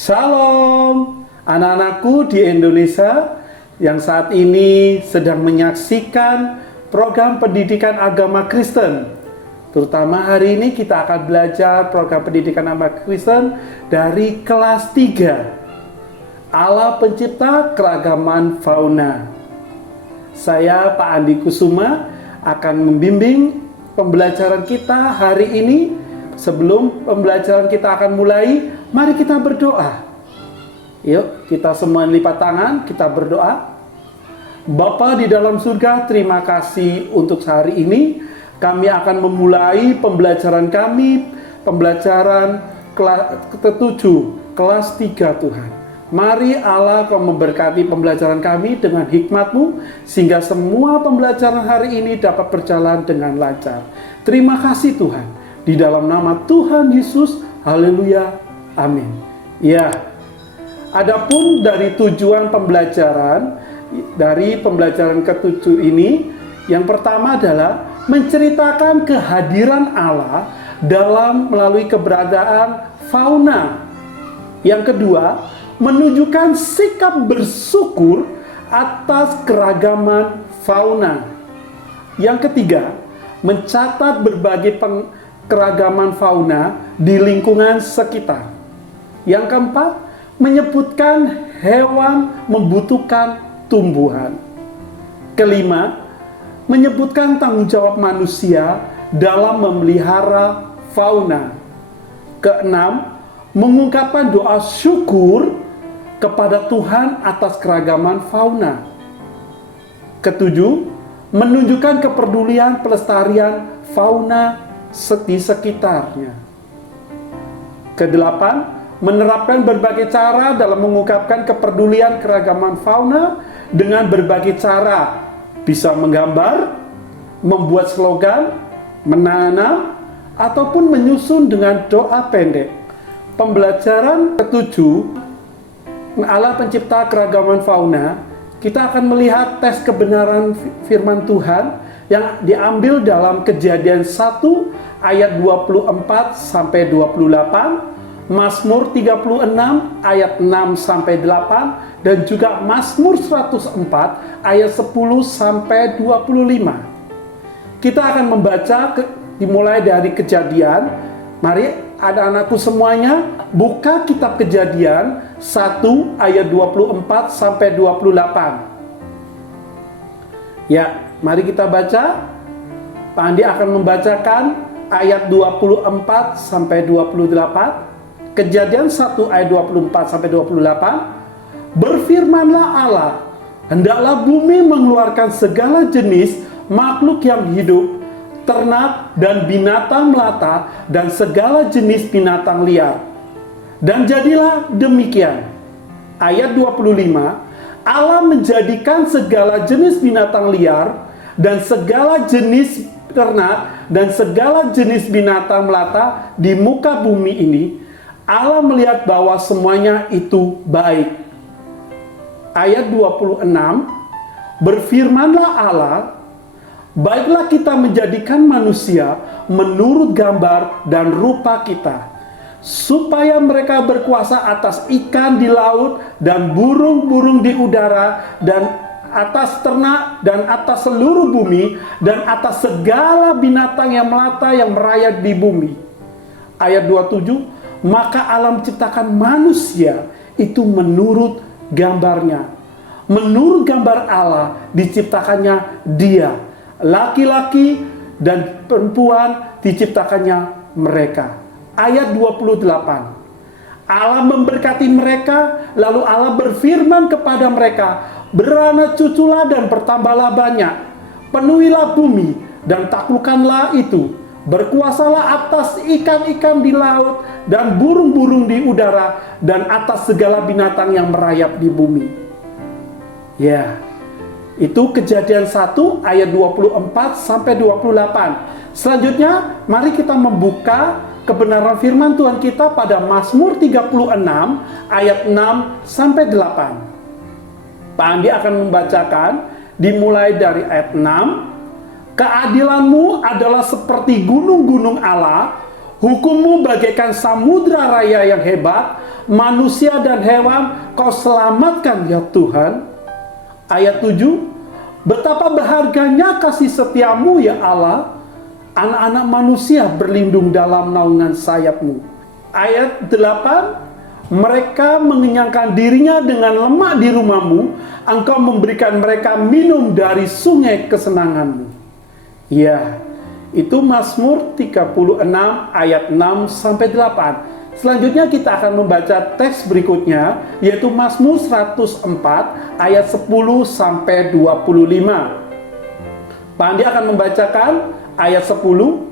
Shalom, anak-anakku di Indonesia yang saat ini sedang menyaksikan program pendidikan agama Kristen. Terutama hari ini kita akan belajar program pendidikan agama Kristen dari kelas 3. Allah pencipta keragaman fauna. Saya Pak Andi Kusuma akan membimbing pembelajaran kita hari ini. Sebelum pembelajaran kita akan mulai, mari kita berdoa. Yuk, kita semua lipat tangan, kita berdoa. Bapa di dalam surga, terima kasih untuk hari ini. Kami akan memulai pembelajaran kami, pembelajaran kelas ke-7, kelas 3 Tuhan. Mari Allah Kau memberkati pembelajaran kami dengan hikmat-Mu, sehingga semua pembelajaran hari ini dapat berjalan dengan lancar. Terima kasih Tuhan. Di dalam nama Tuhan Yesus, haleluya, amin. Ya, adapun dari tujuan pembelajaran, dari pembelajaran ke-7 ini, yang pertama adalah menceritakan kehadiran Allah melalui keberadaan fauna. Yang kedua, menunjukkan sikap bersyukur atas keragaman fauna. Yang ketiga, mencatat berbagai keragaman fauna di lingkungan sekitar. Yang keempat, menyebutkan hewan membutuhkan tumbuhan. Kelima, menyebutkan tanggung jawab manusia dalam memelihara fauna. Keenam, mengungkapkan doa syukur kepada Tuhan atas keragaman fauna. Ketujuh, menunjukkan kepedulian pelestarian fauna di sekitarnya. Kedelapan, menerapkan berbagai cara dalam mengungkapkan kepedulian keragaman fauna dengan berbagai cara. Bisa menggambar, membuat slogan, menanam, ataupun menyusun dengan doa pendek. Pembelajaran ke-7, Allah pencipta keragaman fauna, kita akan melihat tes kebenaran firman Tuhan yang diambil dalam Kejadian 1 ayat 24 sampai 28, Mazmur 36 ayat 6 sampai 8, dan juga Mazmur 104 ayat 10 sampai 25. Kita akan membaca dimulai dari Kejadian. Mari anak-anakku semuanya buka kitab Kejadian 1 ayat 24 sampai 28. Ya, mari kita baca. Pak Andi akan membacakan ayat 24 sampai 28. Kejadian 1 ayat 24 sampai 28. Berfirmanlah Allah, hendaklah bumi mengeluarkan segala jenis makhluk yang hidup, ternak dan binatang melata, dan segala jenis binatang liar. Dan jadilah demikian. Ayat 25, Allah menjadikan segala jenis binatang liar dan segala jenis ternak dan segala jenis binatang melata di muka bumi ini. Allah melihat bahwa semuanya itu baik. Ayat 26, berfirmanlah Allah, baiklah kita menjadikan manusia menurut gambar dan rupa kita, supaya mereka berkuasa atas ikan di laut dan burung-burung di udara dan atas ternak dan atas seluruh bumi dan atas segala binatang yang melata yang merayap di bumi. Ayat 27, maka Allah menciptakan manusia itu menurut gambarnya. Menurut gambar Allah diciptakannya dia. Laki-laki dan perempuan diciptakannya mereka. Ayat 28. Allah memberkati mereka, lalu Allah berfirman kepada mereka, beranak cuculah dan bertambahlah banyak, penuhilah bumi dan taklukkanlah itu, berkuasalah atas ikan-ikan di laut dan burung-burung di udara dan atas segala binatang yang merayap di bumi. Ya, itu Kejadian 1 ayat 24 sampai 28. Selanjutnya, mari kita membuka kebenaran firman Tuhan kita pada Mazmur 36 ayat 6 sampai 8. Pak Andi akan membacakan dimulai dari ayat 6. Keadilanmu adalah seperti gunung-gunung Allah, hukummu bagaikan samudra raya yang hebat, manusia dan hewan Kau selamatkan ya Tuhan. Ayat 7, betapa berharganya kasih setiamu ya Allah, anak-anak manusia berlindung dalam naungan sayap-Mu. Ayat 8, mereka mengenyangkan dirinya dengan lemak di rumah-Mu, Engkau memberikan mereka minum dari sungai kesenangan-Mu. Ya, itu Mazmur 36 ayat 6 sampai 8. Selanjutnya kita akan membaca teks berikutnya, yaitu Mazmur 104 ayat 10 sampai 25. Pak Andi akan membacakan ayat 10.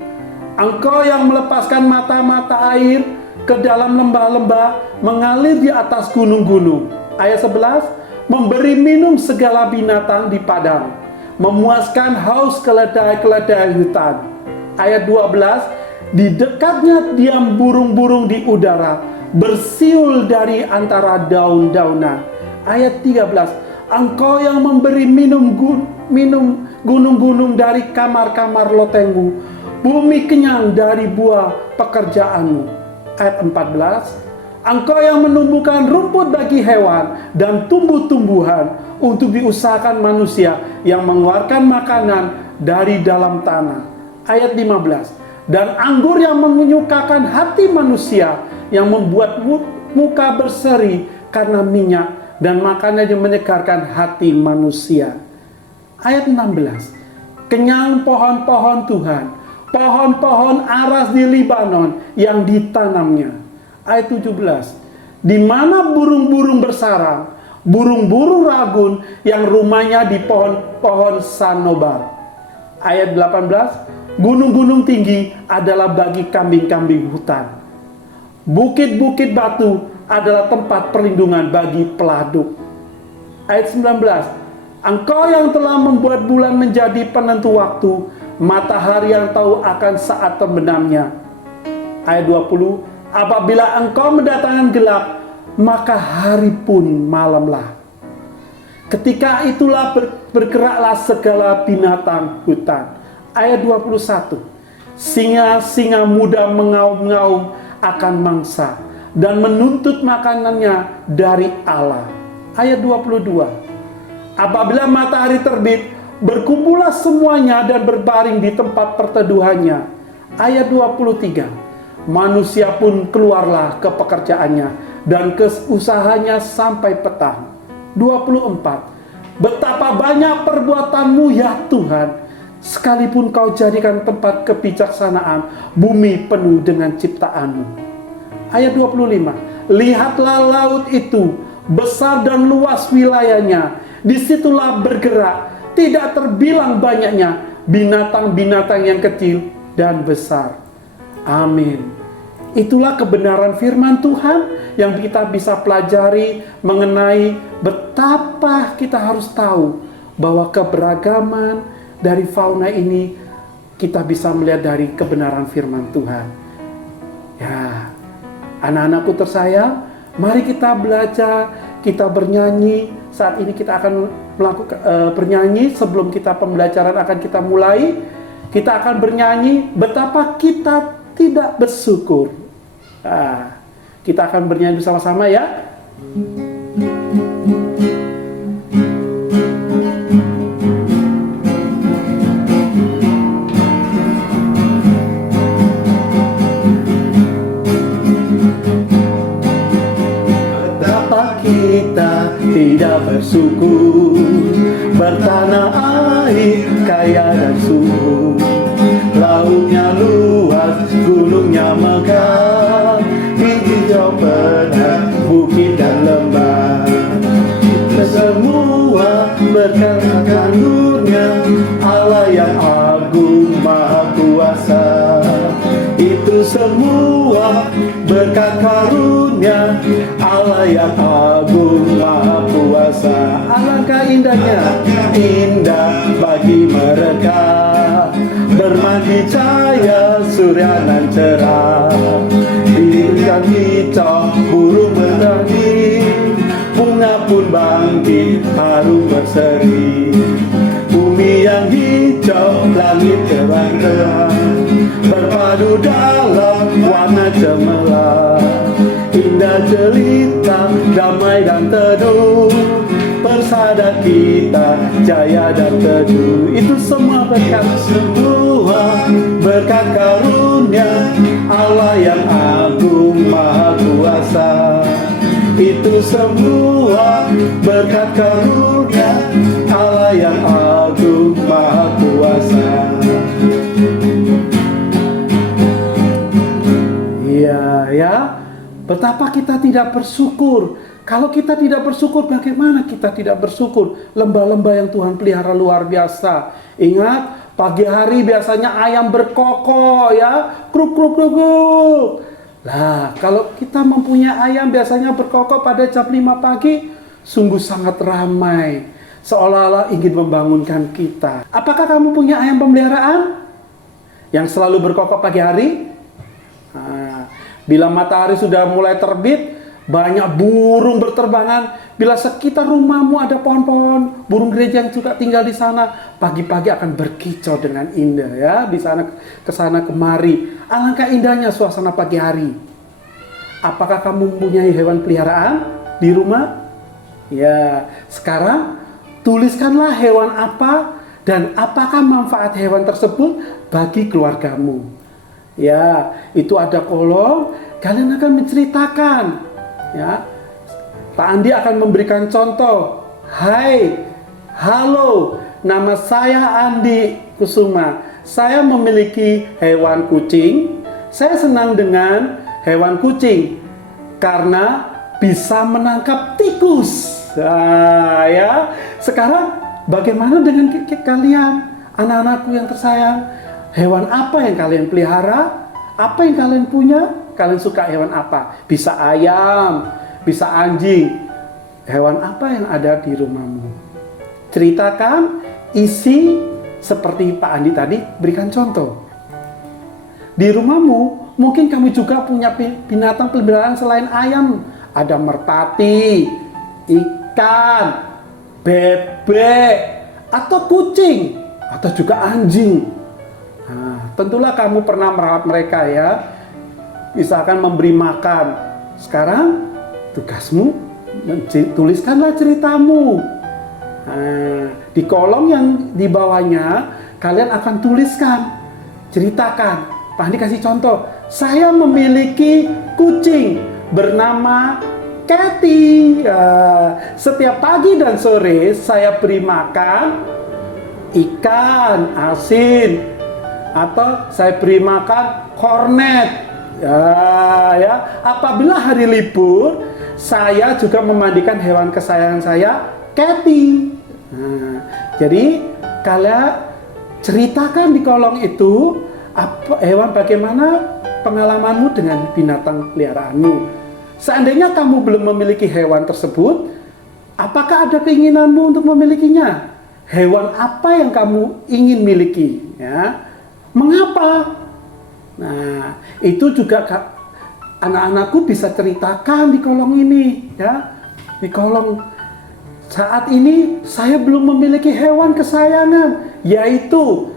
Engkau yang melepaskan mata-mata air ke dalam lembah-lembah, mengalir di atas gunung-gunung. Ayat 11, memberi minum segala binatang di padang, memuaskan haus keledai-keledai hutan. Ayat 12, di dekatnya diam burung-burung di udara, bersiul dari antara daun-daunan. Ayat 13, Engkau yang memberi minum gunung-gunung dari kamar-kamar lotengmu, bumi kenyang dari buah pekerjaanmu. Ayat 14, Engkau yang menumbuhkan rumput bagi hewan dan tumbuh-tumbuhan untuk diusahakan manusia yang mengeluarkan makanan dari dalam tanah. Ayat 15, dan anggur yang menyukakan hati manusia, yang membuat muka berseri karena minyak, dan makanan yang menyegarkan hati manusia. Ayat 16, kenyang pohon-pohon Tuhan, pohon-pohon aras di Libanon yang ditanamnya. Ayat 17, di mana burung-burung bersarang, burung-burung ragun yang rumahnya di pohon-pohon sanobar. Ayat 18, gunung-gunung tinggi adalah bagi kambing-kambing hutan. Bukit-bukit batu adalah tempat perlindungan bagi peladuk. Ayat 19, Engkau yang telah membuat bulan menjadi penentu waktu, matahari yang tahu akan saat terbenamnya. Ayat 20, apabila Engkau mendatangkan gelap, maka hari pun malamlah. Ketika itulah bergeraklah segala binatang hutan. Ayat 21, singa-singa muda mengaum-ngaum akan mangsa dan menuntut makanannya dari Allah. Ayat 22, apabila matahari terbit, berkumpullah semuanya dan berbaring di tempat perteduhannya. Ayat 23, manusia pun keluarlah ke pekerjaannya dan ke usahanya sampai petang. 24, betapa banyak perbuatanmu ya Tuhan, sekalipun kau jadikan tempat kebijaksanaan, bumi penuh dengan ciptaanmu. Ayat 25, lihatlah laut itu, besar dan luas wilayahnya, disitulah bergerak, tidak terbilang banyaknya binatang-binatang yang kecil dan besar. Amin. Itulah kebenaran firman Tuhan yang kita bisa pelajari mengenai betapa kita harus tahu bahwa keberagaman dari fauna ini kita bisa melihat dari kebenaran firman Tuhan. Ya, anak-anakku tersayang, mari kita belajar, kita bernyanyi. Saat ini kita akan melakukan bernyanyi. Sebelum kita pembelajaran akan kita mulai, kita akan bernyanyi betapa kita tidak bersyukur. Nah, kita akan bernyanyi bersama-sama ya. Betapa kita tidak bersyukur, bertanah air kaya dan subur, lautnya luas, gunungnya megah, hijau penak, bukit dan lembah. Semua berkat karunia Allah yang agung maha kuasa. Itu semua berkat karunia Allah yang agung maha kuasa. Alangkah indahnya, indah bagi mereka bermandi cahaya surya nan cerah. Bintang hijau, burung bernyanyi, bunga pun bangkit harum berseri. Bumi yang hijau, langit terang-terang, berpadu dalam warna cemerlang. Indah jeli damai dan teduh, persada kita jaya dan teduh. Itu semua berkat karunia Allah yang agung maha kuasa. Itu semua berkat karunia Allah yang agung maha kuasa. Iya ya, betapa kita tidak bersyukur. Kalau kita tidak bersyukur, bagaimana kita tidak bersyukur? Lembah-lembah yang Tuhan pelihara luar biasa. Ingat, pagi hari biasanya ayam berkokok ya, kruk kruk kruk kruk. Nah, kalau kita mempunyai ayam biasanya berkokok pada jam 5 pagi, sungguh sangat ramai, seolah-olah ingin membangunkan kita. Apakah kamu punya ayam pemeliharaan yang selalu berkokok pagi hari? Nah, bila matahari sudah mulai terbit, banyak burung berterbangan. Bila sekitar rumahmu ada pohon-pohon, burung gereja yang juga tinggal di sana, pagi-pagi akan berkicau dengan indah ya, di sana ke sana kemari. Alangkah indahnya suasana pagi hari. Apakah kamu mempunyai hewan peliharaan di rumah? Ya, sekarang tuliskanlah hewan apa dan apakah manfaat hewan tersebut bagi keluargamu. Ya, itu ada kolom, kalian akan menceritakan. Ya, Pak Andi akan memberikan contoh. Hai, halo, nama saya Andi Kusuma. Saya memiliki hewan kucing. Saya senang dengan hewan kucing karena bisa menangkap tikus. Nah, ya. Sekarang bagaimana dengan kalian, anak-anakku yang tersayang? Hewan apa yang kalian pelihara? Apa yang kalian punya? Kalian suka hewan apa? Bisa ayam, bisa anjing. Hewan apa yang ada di rumahmu? Ceritakan, isi seperti Pak Andi tadi, berikan contoh. Di rumahmu, mungkin kamu juga punya binatang peliharaan selain ayam. Ada merpati, ikan, bebek, atau kucing, atau juga anjing. Nah, tentulah kamu pernah merawat mereka ya. Misalkan memberi makan. Sekarang tugasmu tuliskanlah ceritamu. Nah, di kolom yang di bawahnya kalian akan tuliskan, ceritakan. Pak Andi kasih contoh. Saya memiliki kucing bernama Kathy. Setiap pagi dan sore saya beri makan ikan asin atau saya beri makan kornet. Ya, apabila hari libur, saya juga memandikan hewan kesayangan saya, Kathy. Nah, jadi kalian ceritakan di kolom itu bagaimana pengalamanmu dengan binatang peliharaanmu. Seandainya kamu belum memiliki hewan tersebut, apakah ada keinginanmu untuk memilikinya? Hewan apa yang kamu ingin miliki? Ya, mengapa? Nah, itu juga anak-anakku bisa ceritakan di kolom ini, ya. Di kolom, saat ini saya belum memiliki hewan kesayangan, yaitu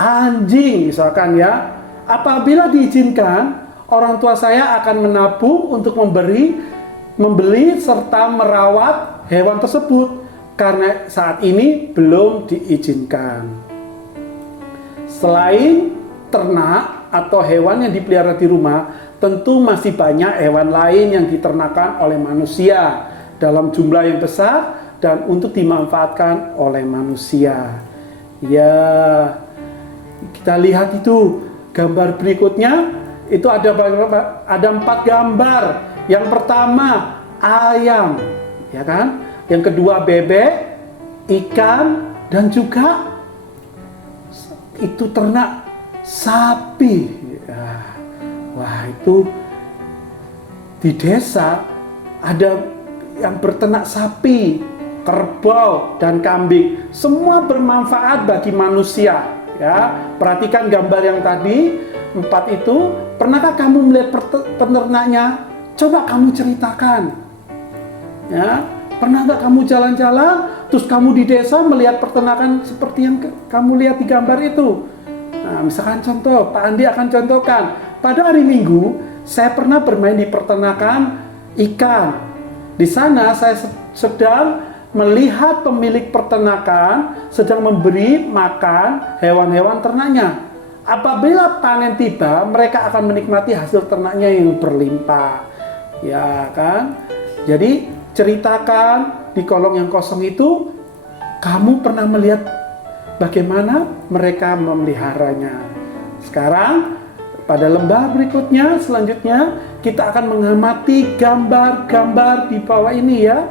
anjing misalkan ya. Apabila diizinkan, orang tua saya akan menabung untuk membeli serta merawat hewan tersebut karena saat ini belum diizinkan. Selain ternak atau hewan yang dipelihara di rumah, tentu masih banyak hewan lain yang diternakan oleh manusia dalam jumlah yang besar dan untuk dimanfaatkan oleh manusia. Ya, kita lihat itu gambar berikutnya. Itu ada 4 gambar. Yang pertama ayam, ya kan? Yang kedua bebek, ikan, dan juga itu ternak sapi. Wah, itu di desa ada yang berternak sapi, kerbau, dan kambing. Semua bermanfaat bagi manusia. Ya, perhatikan gambar yang tadi 4 itu. Pernahkah kamu melihat peternaknya? Coba kamu ceritakan. Ya, pernah nggak kamu jalan-jalan, terus kamu di desa melihat peternakan seperti yang kamu lihat di gambar itu? Nah, misalkan contoh, Pak Andi akan contohkan. Pada hari Minggu, saya pernah bermain di peternakan ikan. Di sana saya sedang melihat pemilik peternakan sedang memberi makan hewan-hewan ternaknya. Apabila panen tiba, mereka akan menikmati hasil ternaknya yang berlimpah. Ya kan? Jadi ceritakan di kolong yang kosong itu, kamu pernah melihat bagaimana mereka memeliharanya. Sekarang pada lembah berikutnya, selanjutnya kita akan mengamati gambar-gambar di bawah ini ya.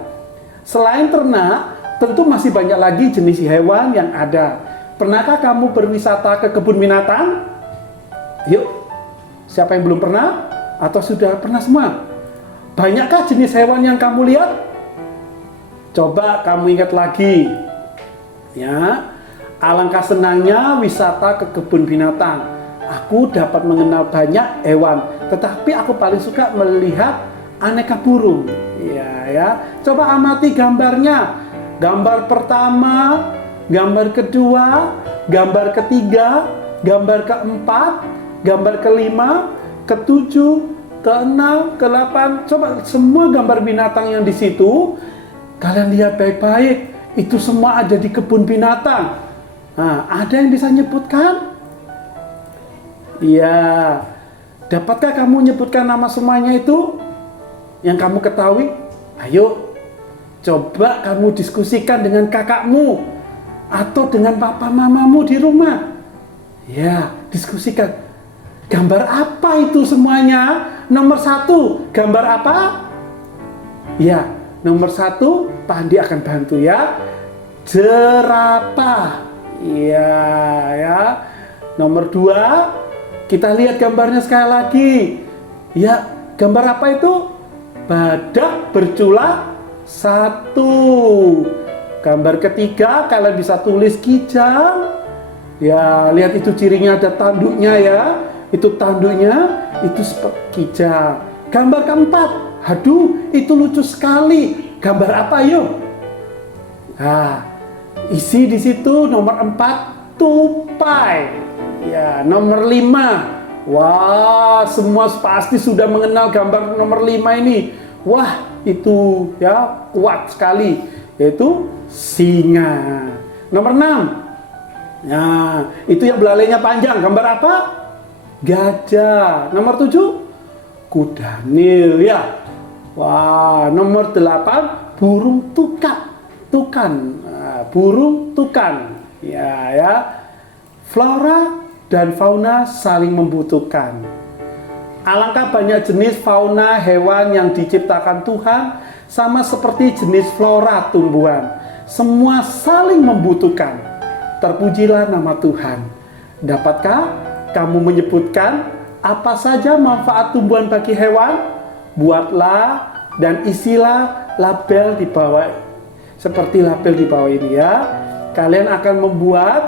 Selain ternak, tentu masih banyak lagi jenis hewan yang ada. Pernahkah kamu berwisata ke kebun binatang? Yuk, siapa yang belum pernah? Atau sudah pernah semua? Banyakkah jenis hewan yang kamu lihat? Coba kamu ingat lagi. Ya, alangkah senangnya wisata ke kebun binatang. Aku dapat mengenal banyak hewan, tetapi aku paling suka melihat aneka burung. Ya. Coba amati gambarnya. Gambar pertama, gambar kedua, gambar ketiga, gambar keempat, gambar kelima, ketujuh, keenam, ke-8. Coba semua gambar binatang yang di situ, kalian lihat baik-baik. Itu semua ada di kebun binatang. Nah, ada yang bisa nyebutkan? Iya, dapatkah kamu menyebutkan nama semuanya itu yang kamu ketahui? Ayo, coba kamu diskusikan dengan kakakmu atau dengan papa mamamu di rumah. Ya, diskusikan. Gambar apa itu semuanya? Nomor 1, gambar apa? Ya, nomor 1, Pak Andi akan bantu ya. Jerapah. Iya, ya. Nomor 2, kita lihat gambarnya sekali lagi. Ya, gambar apa itu? Badak bercula 1. Gambar ketiga, kalian bisa tulis kijang. Ya, lihat itu cirinya ada tanduknya ya. Itu tanduknya, itu seperti kijang. Gambar keempat, aduh, itu lucu sekali. Gambar apa yuk? Nah, isi di situ nomor 4, tupai. Ya, nomor 5. Wah, semua pasti sudah mengenal gambar nomor 5 ini. Wah, itu ya kuat sekali, yaitu singa. Nomor 6. Nah, itu yang belalainya panjang. Gambar apa? Gajah. Nomor 7, kuda Nil ya. Wah, nomor 8, burung tukan. Nah, burung tukan. Ya. Flora dan fauna saling membutuhkan. Alangkah banyak jenis fauna hewan yang diciptakan Tuhan, sama seperti jenis flora tumbuhan. Semua saling membutuhkan. Terpujilah nama Tuhan. Dapatkah kamu menyebutkan apa saja manfaat tumbuhan bagi hewan? Buatlah dan isilah label di bawah, seperti label di bawah ini ya. Kalian akan membuat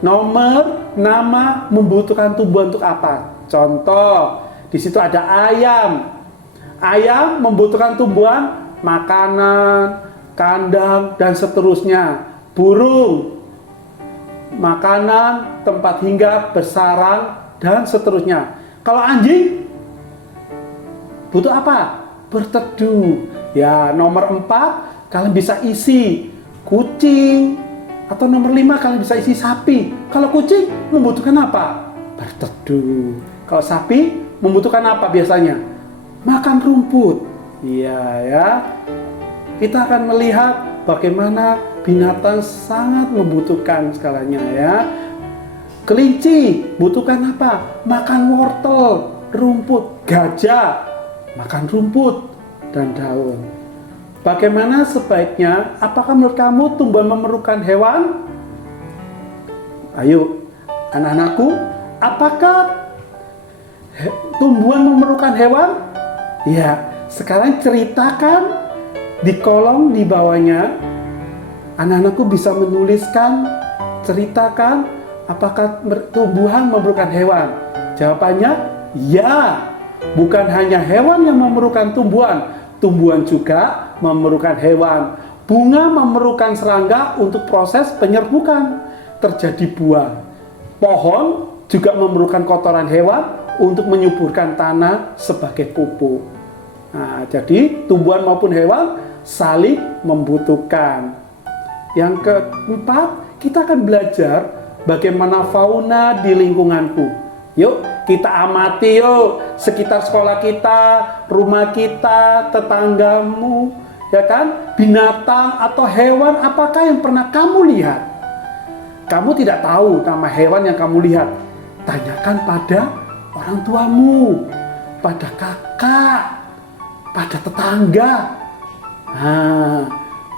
nomor, nama, membutuhkan tumbuhan untuk apa. Contoh, di situ ada ayam. Ayam membutuhkan tumbuhan, makanan, kandang, dan seterusnya. Burung, makanan, tempat hinggap, bersarang, dan seterusnya. Kalau anjing, butuh apa? Berteduh. Ya, nomor 4, kalian bisa isi kucing. Atau nomor 5, kalian bisa isi sapi. Kalau kucing membutuhkan apa? Berteduh. Kalau sapi membutuhkan apa biasanya? Makan rumput. Iya ya. Kita akan melihat bagaimana binatang sangat membutuhkan segalanya ya. Kelinci butuhkan apa? Makan wortel, rumput. Gajah makan rumput dan daun. Bagaimana sebaiknya? Apakah menurut kamu tumbuhan memerlukan hewan? Ayo, anak-anakku, apakah tumbuhan memerlukan hewan? Ya, sekarang ceritakan di kolom di bawahnya. Anak-anakku bisa menuliskan, ceritakan apakah tumbuhan memerlukan hewan. Jawabannya, ya. Bukan hanya hewan yang memerlukan tumbuhan, tumbuhan juga memerlukan hewan. Bunga memerlukan serangga untuk proses penyerbukan, terjadi buah. Pohon juga memerlukan kotoran hewan untuk menyuburkan tanah sebagai pupuk. Nah, jadi tumbuhan maupun hewan saling membutuhkan. Yang keempat, kita akan belajar bagaimana fauna di lingkunganku. Yuk, kita amati yuk sekitar sekolah kita, rumah kita, tetanggamu, ya kan? Binatang atau hewan apakah yang pernah kamu lihat? Kamu tidak tahu nama hewan yang kamu lihat. Tanyakan pada orang tuamu, pada kakak, pada tetangga. Nah,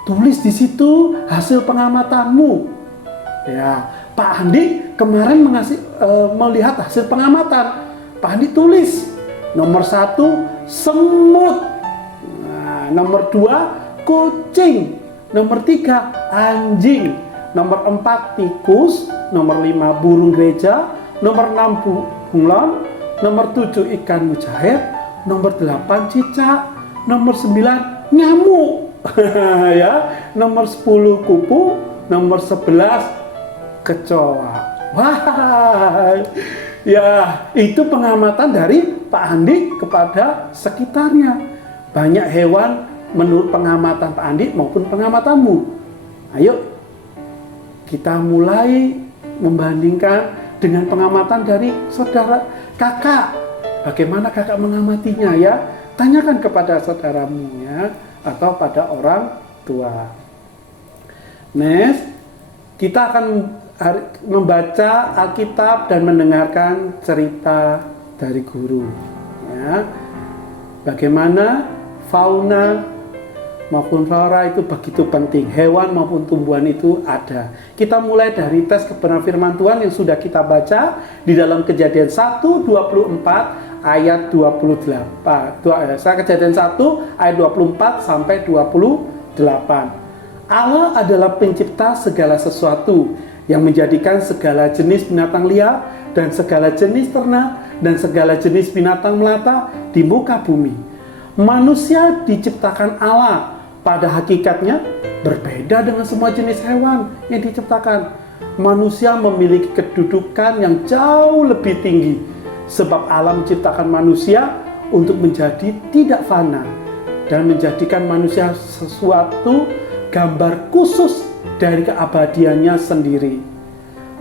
tulis di situ hasil pengamatanmu. Ya, Pak Andi kemarin melihat hasil pengamatan. Pak Andi tulis nomor 1 semut, nah, nomor 2 kucing, nomor 3 anjing, nomor 4 tikus, nomor 5 burung gereja, nomor 6 bunglon, nomor 7 ikan mujair, nomor 8 cicak, nomor 9 nyamuk, ya, nomor 10 kupu, nomor 11 kecoa. Wah, ya itu pengamatan dari Pak Andi kepada sekitarnya. Banyak hewan menurut pengamatan Pak Andi maupun pengamatanmu. Ayo kita mulai membandingkan dengan pengamatan dari saudara kakak. Bagaimana kakak mengamatinya ya? Tanyakan kepada saudaramu ya, atau pada orang tua. Next, kita akan membaca Alkitab dan mendengarkan cerita dari guru. Ya. Bagaimana fauna maupun flora itu begitu penting. Hewan maupun tumbuhan itu ada. Kita mulai dari tes kebenaran firman Tuhan yang sudah kita baca di dalam Kejadian 1:24 ayat 28. Kejadian 1 ayat 24 sampai 28. Allah adalah pencipta segala sesuatu yang menjadikan segala jenis binatang liar dan segala jenis ternak dan segala jenis binatang melata di muka bumi. Manusia diciptakan Allah, pada hakikatnya berbeda dengan semua jenis hewan yang diciptakan. Manusia memiliki kedudukan yang jauh lebih tinggi sebab Allah menciptakan manusia untuk menjadi tidak fana dan menjadikan manusia sesuatu gambar khusus dari keabadiannya sendiri.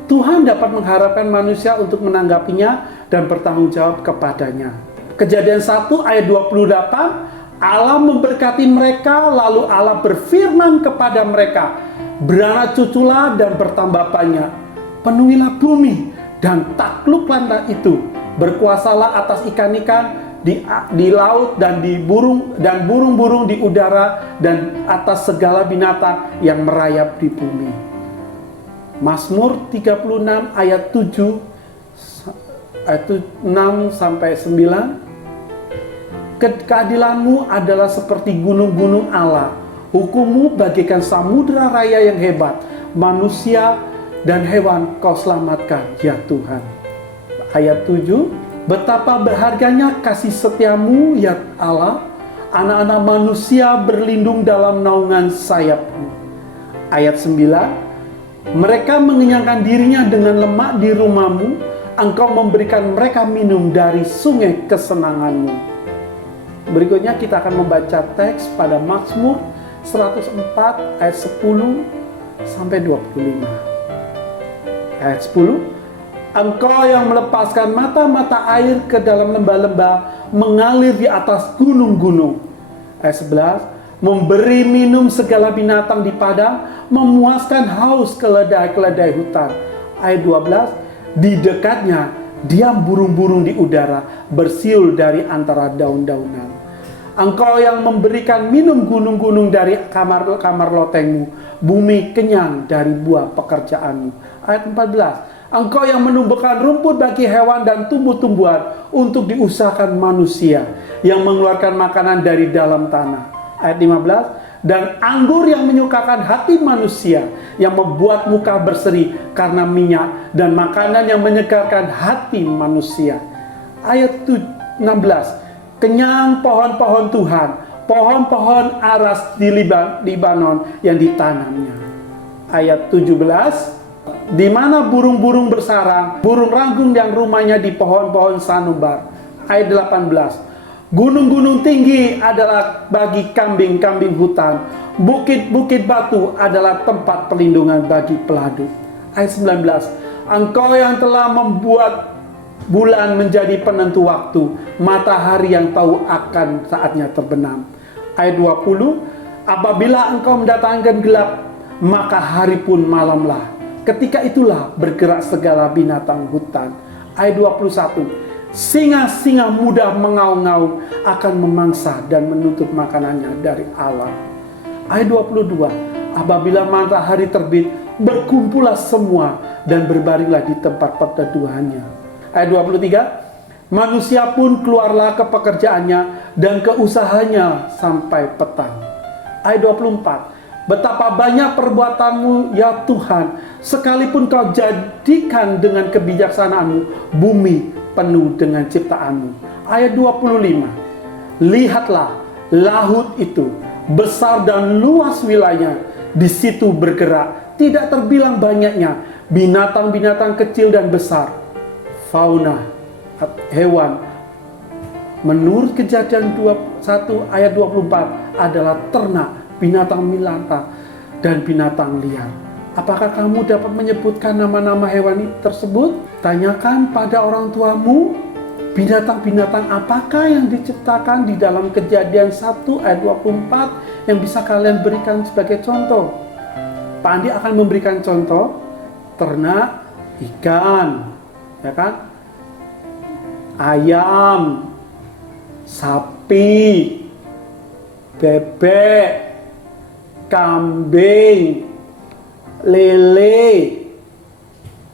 Tuhan dapat mengharapkan manusia untuk menanggapinya dan bertanggung jawab kepadanya. Kejadian 1 ayat 28, Allah memberkati mereka, lalu Allah berfirman kepada mereka, beranak cuculah dan bertambah banyak, penuhilah bumi dan takluklah itu, berkuasalah atas ikan-ikan di laut dan di burung-burung di udara dan atas segala binatang yang merayap di bumi. Mazmur 36 ayat 7 ayat 6 sampai 9. Keadilanmu adalah seperti gunung-gunung Allah, hukummu bagaikan samudera raya yang hebat. Manusia dan hewan kau selamatkan ya Tuhan. Ayat 7, betapa berharganya kasih setiamu ya Allah, anak-anak manusia berlindung dalam naungan sayapmu. Ayat 9, mereka mengenyangkan dirinya dengan lemak di rumahmu, engkau memberikan mereka minum dari sungai kesenanganmu. Berikutnya kita akan membaca teks pada Mazmur 104 ayat 10 sampai 25. Ayat 10, engkau yang melepaskan mata-mata air ke dalam lembah-lembah, mengalir di atas gunung-gunung. Ayat 11, memberi minum segala binatang di padang, memuaskan haus keledai-keledai hutan. Ayat 12, di dekatnya diam burung-burung di udara, bersiul dari antara daun-daunan. Engkau yang memberikan minum gunung-gunung dari kamar lotengmu, bumi kenyang dari buah pekerjaanmu. Ayat 14, engkau yang menumbuhkan rumput bagi hewan dan tumbuh-tumbuhan untuk diusahakan manusia, yang mengeluarkan makanan dari dalam tanah. Ayat 15, dan anggur yang menyukakan hati manusia, yang membuat muka berseri karena minyak, dan makanan yang menyegarkan hati manusia. Ayat 16, kenyang pohon-pohon Tuhan, pohon-pohon aras di Libanon yang ditanamnya. Ayat 17, di mana burung-burung bersarang, burung ranggung yang rumahnya di pohon-pohon sanubar. Ayat 18, Gunung-gunung tinggi adalah bagi kambing-kambing hutan. Bukit-bukit batu adalah tempat perlindungan bagi peladu. Ayat 19. Engkau yang telah membuat bulan menjadi penentu waktu, matahari yang tahu akan saatnya terbenam. Ayat 20. Apabila engkau mendatangkan gelap, maka hari pun malamlah. Ketika itulah bergerak segala binatang hutan. Ayat 21. Singa-singa muda mengaum-ngaum akan memangsa dan menuntut makanannya dari alam. Ayat 22. Apabila matahari terbit, berkumpullah semua dan berbaringlah di tempat perteduhannya. Ayat 23. Manusia pun keluarlah ke pekerjaannya dan ke usahanya sampai petang. Ayat 24. Betapa banyak perbuatanmu ya Tuhan, sekalipun kau jadikan dengan kebijaksanaanmu bumi penuh dengan ciptaanmu. Ayat 25. Lihatlah laut itu besar dan luas wilayahnya, di situ bergerak tidak terbilang banyaknya binatang-binatang kecil dan besar, fauna, hewan. Menurut Kejadian 21 ayat 24 adalah ternak, binatang melata, dan binatang liar. Apakah kamu dapat menyebutkan nama-nama hewan tersebut? Tanyakan pada orang tuamu, binatang-binatang apakah yang diciptakan di dalam Kejadian 1 ayat 24 yang bisa kalian berikan sebagai contoh. Pak Andi akan memberikan contoh ternak, ikan, ya kan? Ayam, sapi, bebek, kambing, lele,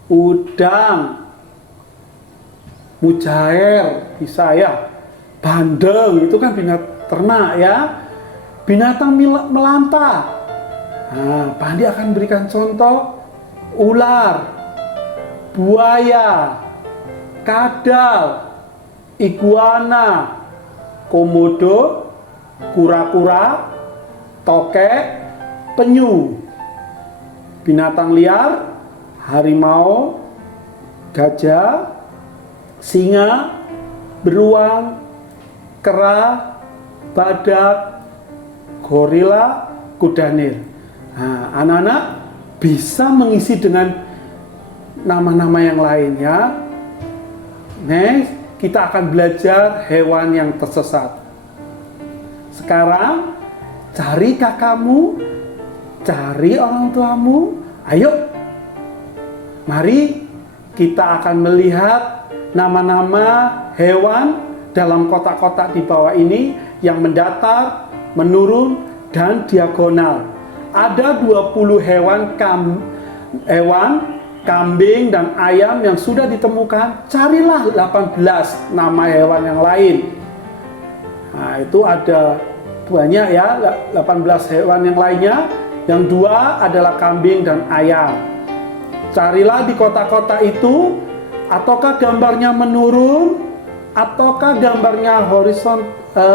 udang, mujair, bisa ya, bandeng, itu kan binatang ternak ya. Binatang melanta. Nah, Pak Andi akan berikan contoh ular, buaya, kadal, iguana, komodo, kura-kura, tokek, penyu. Binatang liar, harimau, gajah, singa, beruang, kera, badak, gorila, kuda nil. Nah, anak-anak bisa mengisi dengan nama-nama yang lainnya. Next, kita akan belajar hewan yang tersesat. Sekarang, cari kakakmu, cari orang tuamu. Ayo, mari kita akan melihat nama-nama hewan dalam kotak-kotak di bawah ini yang mendatar, menurun, dan diagonal. Ada 20 hewan kambing dan ayam yang sudah ditemukan. Carilah 18 nama hewan yang lain. Nah, itu ada banyak ya, 18 hewan yang lainnya. Yang dua adalah kambing dan ayam. Carilah di kotak-kotak itu, ataukah gambarnya menurun, ataukah gambarnya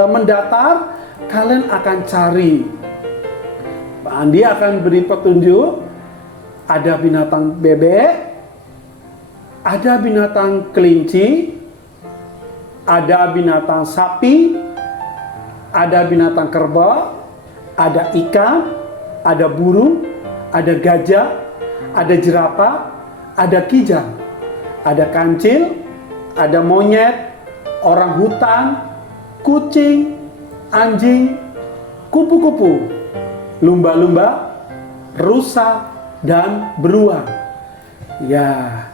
mendatar, kalian akan cari. Pak Andi akan beri petunjuk. Ada binatang bebek, ada binatang kelinci, ada binatang sapi, ada binatang kerbau, ada ikan, ada burung, ada gajah, ada jerapah, ada kijang, ada kancil, ada monyet, orang hutan, kucing, anjing, kupu-kupu, lumba-lumba, rusa, dan beruang. Ya,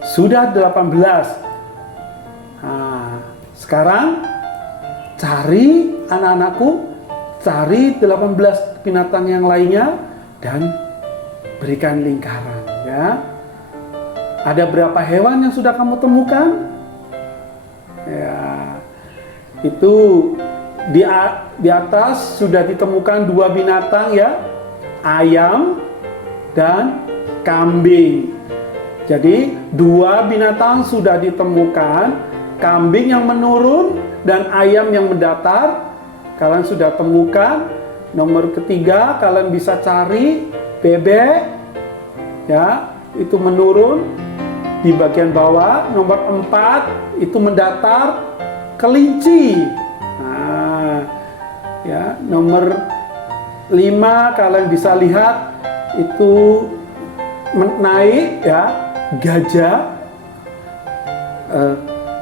sudah 18. Nah, sekarang cari anak-anakku, cari 18 binatang yang lainnya dan berikan lingkaran ya. Ada berapa hewan yang sudah kamu temukan? Ya, itu di atas sudah ditemukan 2 binatang ya, ayam dan kambing. Jadi 2 binatang sudah ditemukan, kambing yang menurun dan ayam yang mendatar. Kalian sudah temukan. Nomor ketiga, kalian bisa cari bebek ya, itu menurun di bagian bawah. Nomor 4 itu mendatar, kelinci. Nah, ya, nomor 5 kalian bisa lihat itu naik ya, gajah,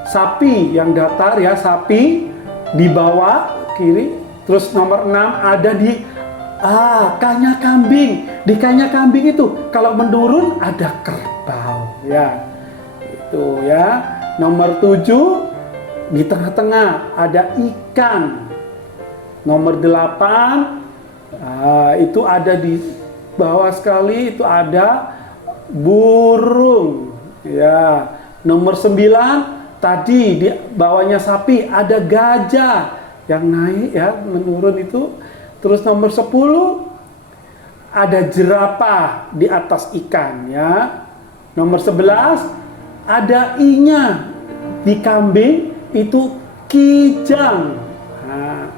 sapi yang datar ya, sapi di bawah kiri. Terus nomor 6 ada di kanya kambing. Di kanya kambing itu kalau menurun ada kerbau ya. Itu ya. Nomor 7 di tengah-tengah ada ikan. Nomor 8 itu ada di bawah sekali, itu ada burung ya. Nomor 9 tadi di bawahnya sapi ada gajah yang naik ya, menurun itu. Terus nomor 10 ada jerapah di atas ikan ya. Nomor 11 ada inya di kambing, itu kijang. Nah,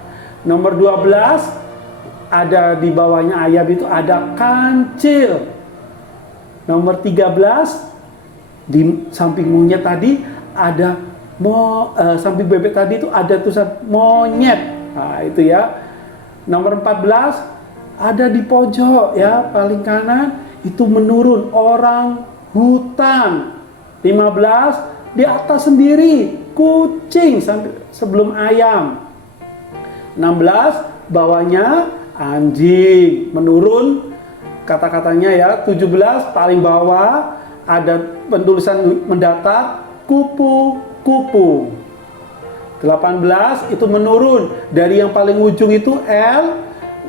nomor 12 ada di bawahnya ayam itu ada kancil. Nomor 13 di samping monyet tadi ada samping bebek tadi itu ada tulisan monyet. Nah, itu ya. Nomor 14 ada di pojok ya, paling kanan itu menurun orang hutan. 15 di atas sendiri kucing sampai sebelum ayam. 16 bawahnya anjing, menurun kata-katanya ya. 17 paling bawah ada penulisan mendatar kupu-kupu. 18 itu menurun dari yang paling ujung itu L,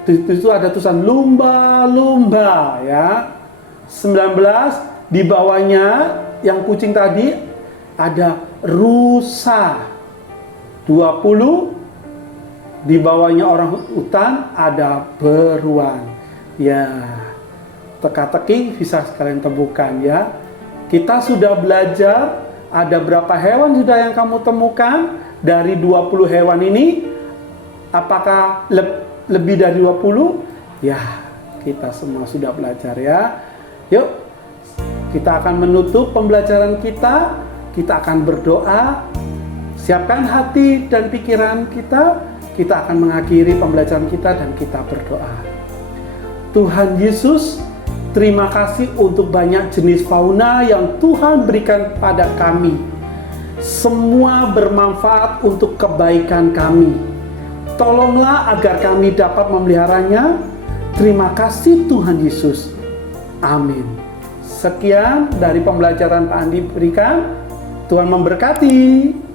itu ada tulisan lumba-lumba ya. 19 di bawahnya yang kucing tadi ada rusa. 20 di bawahnya orang hutan ada beruang. Ya, teka-teki bisa kalian temukan ya. Kita sudah belajar ada berapa hewan sudah yang kamu temukan dari 20 hewan ini. Apakah lebih dari 20? Ya, kita semua sudah belajar ya. Yuk, kita akan menutup pembelajaran kita. Kita akan berdoa. Siapkan hati dan pikiran kita. Kita akan mengakhiri pembelajaran kita dan kita berdoa. Tuhan Yesus, terima kasih untuk banyak jenis fauna yang Tuhan berikan pada kami. Semua bermanfaat untuk kebaikan kami. Tolonglah agar kami dapat memeliharanya. Terima kasih Tuhan Yesus. Amin. Sekian dari pembelajaran Pak Andi berikan. Tuhan memberkati.